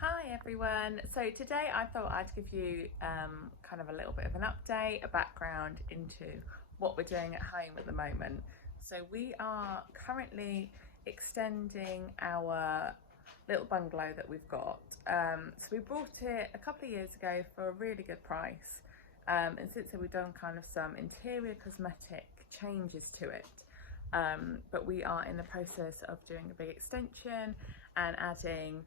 Hi everyone. So today I thought I'd give you kind of a little bit of an update, a background into what we're doing at home at the moment. So we are currently extending our little bungalow that we've got. So we bought it a couple of years ago for a really good price. And since then we've done kind of some interior cosmetic changes to it. But we are in the process of doing a big extension and adding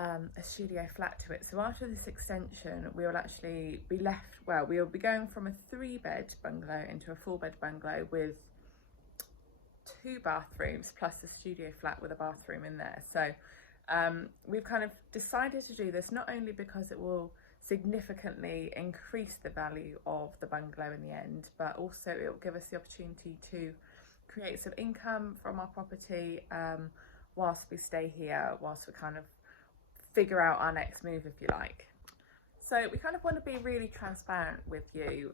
a studio flat to it. So after this extension we will actually be we'll be going from a 3-bed bungalow into a 4-bed bungalow with 2 bathrooms plus a studio flat with a bathroom in there. So we've kind of decided to do this not only because it will significantly increase the value of the bungalow in the end, but also it will give us the opportunity to create some income from our property whilst we stay here, whilst we kind of figure out our next move, if you like. So we kind of want to be really transparent with you.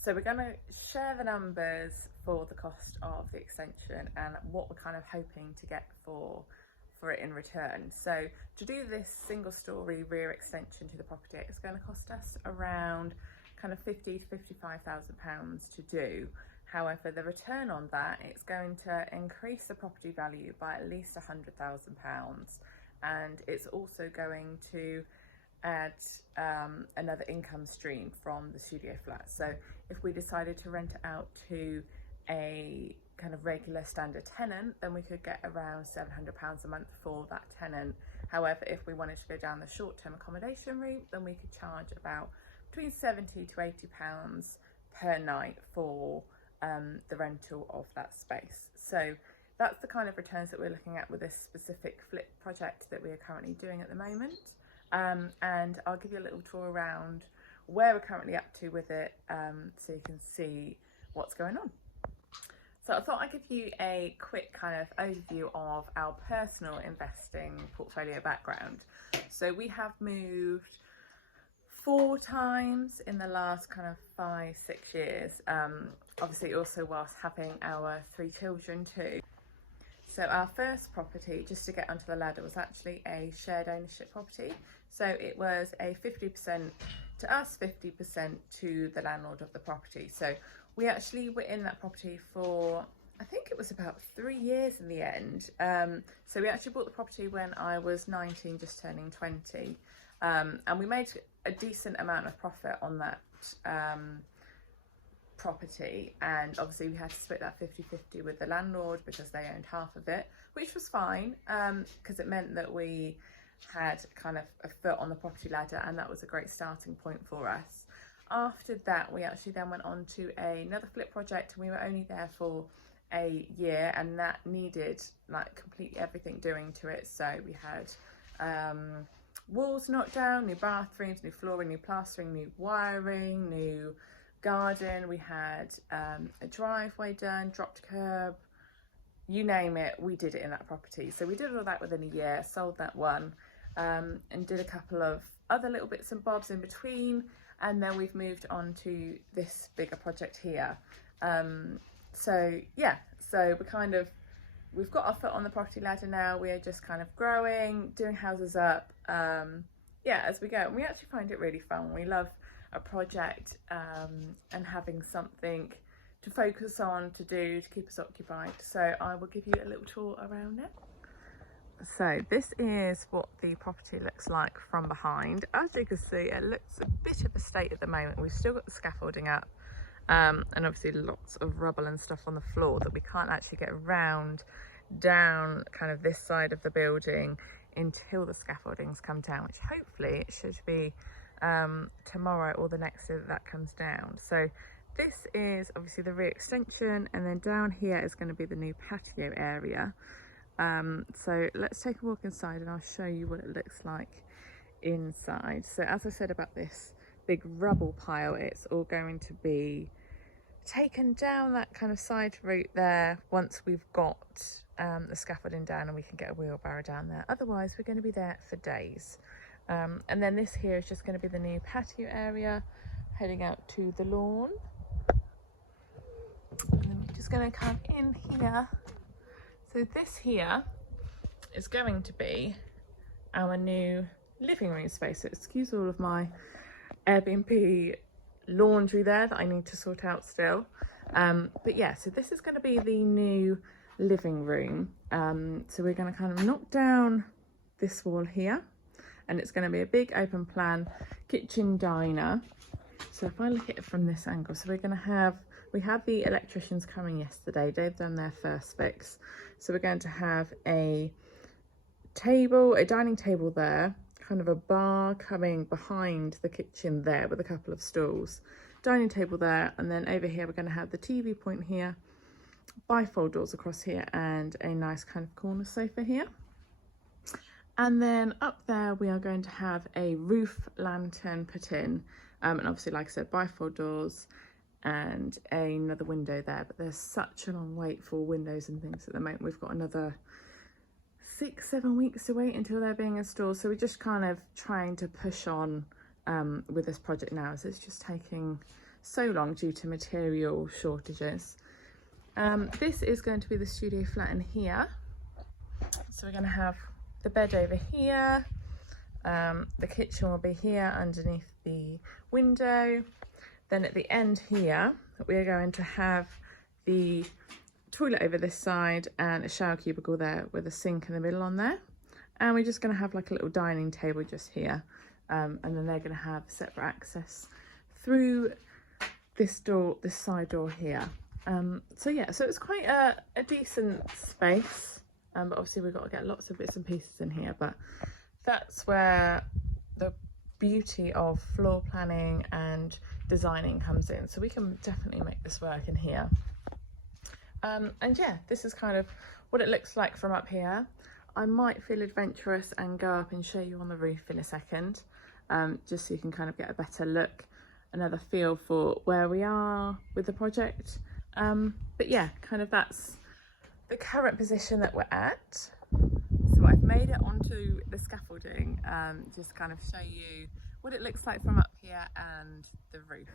So we're going to share the numbers for the cost of the extension and what we're kind of hoping to get for it in return. So to do this single story rear extension to the property, it's going to cost us around kind of 50 to 55,000 pounds to do. However, the return on that, it's going to increase the property value by at least 100,000 pounds. And it's also going to add another income stream from the studio flat. So if we decided to rent it out to a kind of regular standard tenant, then we could get around £700 a month for that tenant. However, if we wanted to go down the short-term accommodation route, then we could charge about between £70 to £80 per night for the rental of that space. So that's the kind of returns that we're looking at with this specific flip project that we are currently doing at the moment. And I'll give you a little tour around where we're currently up to with it, so you can see what's going on. So I thought I'd give you a quick kind of overview of our personal investing portfolio background. So we have moved 4 times in the last kind of 5-6 years. Obviously also whilst having our 3 children too. So our first property, just to get onto the ladder, was actually a shared ownership property. So it was a 50% to us, 50% to the landlord of the property. So we actually were in that property for, I think it was about 3 years in the end. So we actually bought the property when I was 19, just turning 20. And we made a decent amount of profit on that property, and obviously we had to split that 50-50 with the landlord because they owned half of it, which was fine because it meant that we had kind of a foot on the property ladder, and that was a great starting point for us. After that, we actually then went on to another flip project, and we were only there for a year, and that needed like completely everything doing to it. So we had walls knocked down, new bathrooms, new flooring, new plastering, new wiring, new garden. We had a driveway done, dropped curb, you name it, we did it in that property. So we did all that within a year, sold that one, and did a couple of other little bits and bobs in between, and then we've moved on to this bigger project here. So yeah, so we've got our foot on the property ladder now. We are just kind of growing, doing houses up, as we go, and we actually find it really fun. We love a project and having something to focus on, to do, to keep us occupied. So I will give you a little tour around it. So this is what the property looks like from behind. As you can see, it looks a bit of a state at the moment. We've still got the scaffolding up and obviously lots of rubble and stuff on the floor that we can't actually get around down kind of this side of the building until the scaffoldings come down, which hopefully it should be tomorrow or the next day that comes down. So this is obviously the rear extension, and then down here is going to be the new patio area. So let's take a walk inside and I'll show you what it looks like inside. So as I said about this big rubble pile, it's all going to be taken down that kind of side route there once we've got the scaffolding down and we can get a wheelbarrow down there. Otherwise we're going to be there for days. And then this here is just going to be the new patio area heading out to the lawn. And then we're just going to come in here. So this here is going to be our new living room space. So excuse all of my Airbnb laundry there that I need to sort out still. But yeah, so this is going to be the new living room. So we're going to kind of knock down this wall here, and it's going to be a big open plan kitchen diner. So if I look at it from this angle, so we had the electricians coming yesterday. They've done their first fix. So we're going to have a dining table there, kind of a bar coming behind the kitchen there with a couple of stools, dining table there, and then over here we're going to have the TV point here, bifold doors across here, and a nice kind of corner sofa here. And then up there we are going to have a roof lantern put in, and obviously, like I said, bifold doors and another window there. But there's such a long wait for windows and things at the moment. We've got another 6-7 weeks to wait until they're being installed, so we're just kind of trying to push on with this project now, so it's just taking so long due to material shortages. This is going to be the studio flat in here, so we're going to have the bed over here, the kitchen will be here underneath the window. Then at the end here we're going to have the toilet over this side and a shower cubicle there with a sink in the middle on there, and we're just going to have like a little dining table just here, and then they're going to have separate access through this door, this side door here. So yeah, so it's quite a decent space, but obviously we've got to get lots of bits and pieces in here, but that's where the beauty of floor planning and designing comes in, so we can definitely make this work in here. And yeah, this is kind of what it looks like from up here. I might feel adventurous and go up and show you on the roof in a second, just so you can kind of get a better look, another feel for where we are with the project. But yeah, kind of that's the current position that we're at. So I've made it onto the scaffolding, just kind of show you what it looks like from up here and the roof.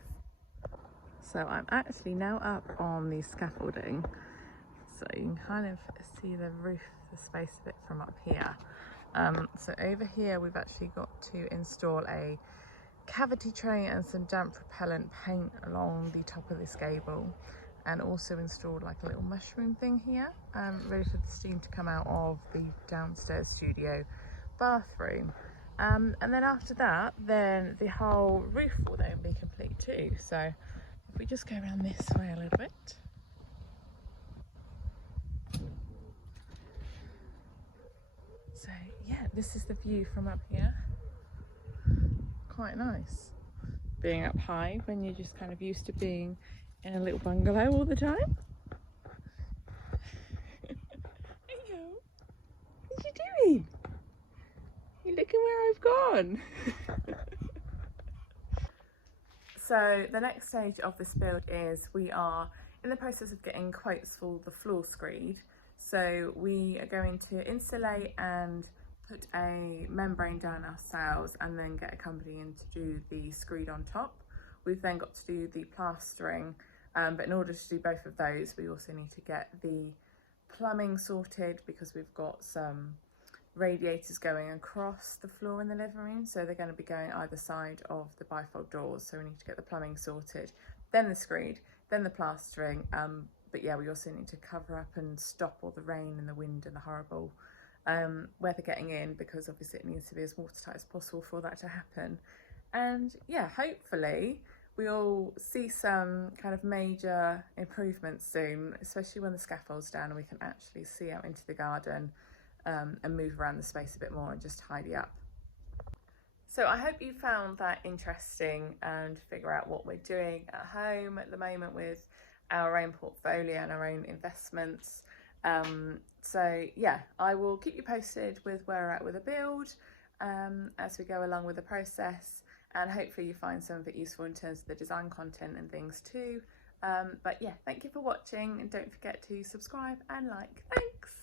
So I'm actually now up on the scaffolding, so you can kind of see the roof, the space of it from up here. So over here we've actually got to install a cavity tray and some damp repellent paint along the top of this gable, and also installed like a little mushroom thing here, ready for the steam to come out of the downstairs studio bathroom. And then after that, then the whole roof will then be complete too. So if we just go around this way a little bit. So yeah, this is the view from up here. Quite nice. Being up high when you're just kind of used to being in a little bungalow all the time. Hello. What are you doing? You're looking where I've gone. So the next stage of this build is we are in the process of getting quotes for the floor screed. So we are going to insulate and put a membrane down ourselves and then get a company in to do the screed on top. We've then got to do the plastering, but in order to do both of those we also need to get the plumbing sorted, because we've got some radiators going across the floor in the living room, so they're going to be going either side of the bifold doors, so we need to get the plumbing sorted, then the screed, then the plastering. But yeah, we also need to cover up and stop all the rain and the wind and the horrible weather getting in, because obviously it needs to be as watertight as possible for that to happen. And yeah, hopefully we'll see some kind of major improvements soon, especially when the scaffold's down and we can actually see out into the garden and move around the space a bit more and just tidy up. So I hope you found that interesting and figure out what we're doing at home at the moment with our own portfolio and our own investments. So yeah, I will keep you posted with where we're at with the build as we go along with the process, and hopefully you find some of it useful in terms of the design content and things too. But yeah, thank you for watching, and don't forget to subscribe and like. Thanks.